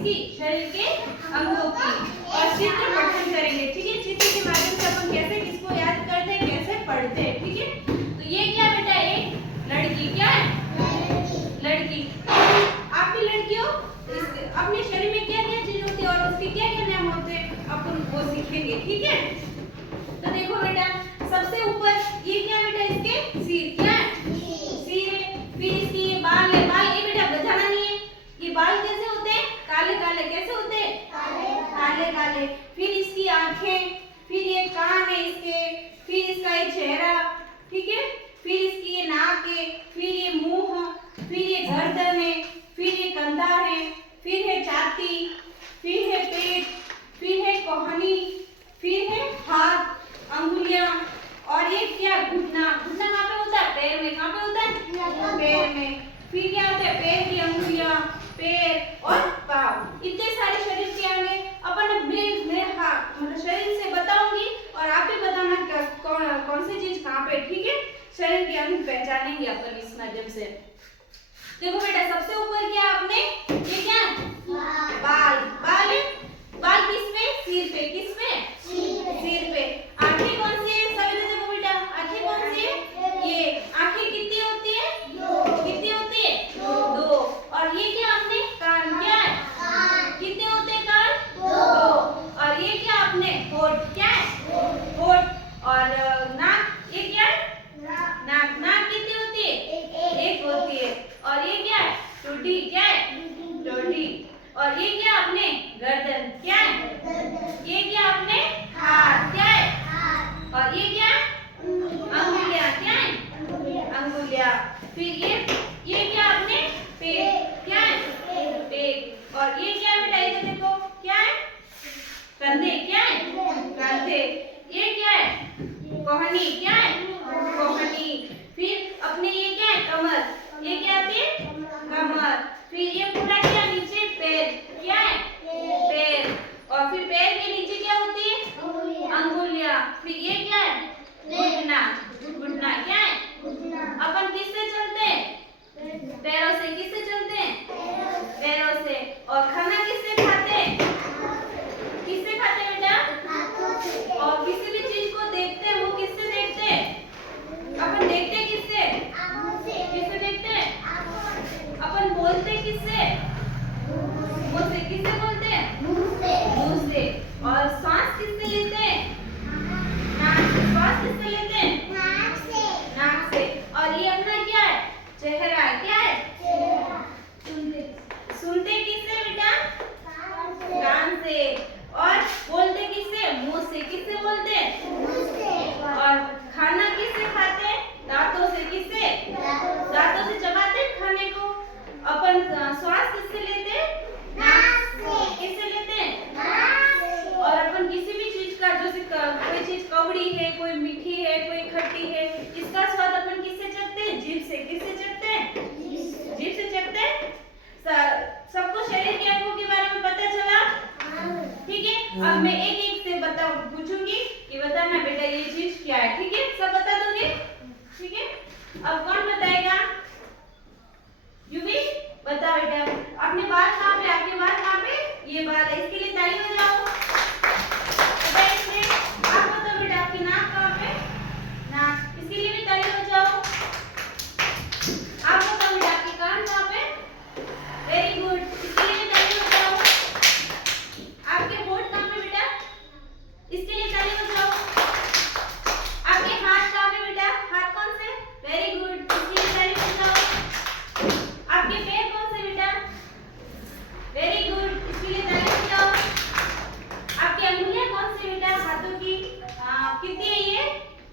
किसकी? शरीर के अंगों की। और चित्र पठन करेंगे, ठीक है। चित्र के माध्यम से अपन कैसे किसको याद करते हैं, कैसे पढ़ते हैं, ठीक है। तो ये क्या बेटा, एक लड़की, क्या है? लड़की। आप भी लड़की हो, अपने शरीर में क्या क्या चीज होती है और उसके क्या क्या नाम होते हैं अपन वो सीखेंगे, ठीक है। तो देखो बेटा, सबसे ऊपर ये क्या बेटा, इसके सिर, क्या है? सिर है। फिर इसकी ये बाल है। बाल ये बेटा बजाना नहीं है। ये बाल कैसे होते हैं? काले काले। कैसे होते हैं? काले काले। फिर इसकी आंखें, फिर ये कान है इसके, फिर इसका ये चेहरा, ठीक है। फिर इसकी ये नाक है, फिर ये मुंह, फिर ये गर्दन है, फिर ये कंधा है, फिर है छाती, फिर है पेट, फिर है कोहनी, फिर है हाथ, अंगुलियां, और ये क्या, घुटना। घुटना कहाँ पे होता है? पैर में। कहाँ पे होता है? पैर में। फिर क्या होता है? पैर की अंगुलियां, पैर और पाँव। इतने सारे शरीर के अंग अपन मतलब शरीर से बताऊंगी और आप भी बताना कौन सी चीज कहाँ पे, ठीक है। शरीर के अंग पहचानेंगे अपन इस माध्यम से। देखो बेटा, सबसे ऊपर क्या आपने, ये क्या है? बाल। बाल है। बाल किसमें? सिर पे। किसमें? सिर पे। आंखें कौन सी है? सभी देखो बेटा, आंखें कौन सी है? ये आंखें कितनी होती है? कितनी होती है? दो। और ये क्या आपने? कान। क्या है? कितने होते हैं कान? दो। और ये क्या आपने? होठ। क्या है? होठ। और नाक, ये क्या है? नाक। नाक कितनी होती है? एक होती है। और ये क्या है? टूटी। क्या है? टूटी। और ये क्या आपने? गर्दन। क्या है? ये क्या आपने? हाथ। क्या है? और ये क्या? अंगुलियां। क्या है? अंगुलियां। फिर ये क्या आपने? पेट। क्या है? पेट। और ये क्या बेटा, इधर देखो, क्या है? कंधे। क्या है? कंधे। ये क्या है? कोहनी। क्या है? कोहनी। फिर अपने ये क्या है? कमर। ये क्या आती है? कमर। फिर ये पूरा क्या नीचे? पैर। क्या है? पैर। और फिर पैर के नीचे क्या होती है? अंगुलियां। फिर ये क्या है? घुटना। घुटना। क्या है? अपन किससे चलते हैं? पैरों से। किससे चलते हैं? पैरों से। और खाना किससे खाते हैं? किससे खाते हैं बेटा? और किसी भी चीज को देखते हैं वो किससे देखते हैं? अपन देखते हैं किससे? किससे देखते हैं? अपन बोलते किससे? मुंह से। किससे बोलते हैं? मुंह से। और सांस किससे लेते हैं? नाक से। श्वास किससे लेते हैं? नाक से। और ये अपना क्या है? चेहरा। क्या है? सुनते किससे बेटा? कान से। और बोलते किससे? मुंह से। किससे बोलते हैं? और खाना किससे खाते हैं? दांतों से। किससे? दांतों से चबाते हैं खाने को। अपन श्वास किससे लेते हैं? किससे लेते हैं? और अपन किसी भी चीज का, जैसे कोई चीज कड़वी है, कोई मीठी है, कोई खट्टी है, इसका स्वाद अपन किससे चखते हैं? जीभ से। किससे चखते हैं? जीभ से चखते हैं। सबको शरीर के अंगों के बारे में पता चला, ठीक है। अब मैं एक एक से पूछूंगी कि बताना बेटा ये चीज क्या है, ठीक है। सब बता दोगे, ठीक है। अब कौन बताएगा? यूवी, बता बेटा। अपने बाल कहाँ पे? आपके बाल कहाँ पे? ये बाल है, इसके लिए ताली बजाओ। आप बताओ बेटा, आपकी नाक कहाँ पे? नाक, इसके लिए भी ताली बजाओ। आप बताओ बेटा, आपके कान कहाँ पे? वेरी गुड, इसके लिए भी ताली बजाओ। आपके होठ कहाँ पे बेटा? इसके लिए ताली बजाओ। आपके हाथ कहाँ पे बेटा? हाथ कौन से? वेरी गुड, इसके लिए ताली बजाओ। आपके पैर कौन से बेटा? वेरी गुड, इसके लिए ताली बजाओ। आपकी अंगुलियां कौन सी बेटा? हाथों की कितनी है ये?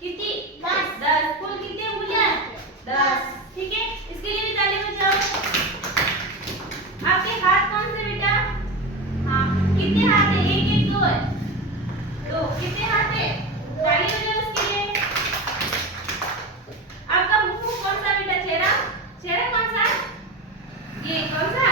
कितनी? 10। कुल कितनी अंगुलियां? 10, ठीक है। इसके लिए भी ताली बजाओ। आपके हाथ कौन से बेटा? कितने हाथ है? 1, 1, 2 है। 2। कितने हाथ है? ताली बजाओ उसके लिए। आपका मुंह कौन सा बेटा? चेहरा। चेहरा कौन सा? ये कौन सा?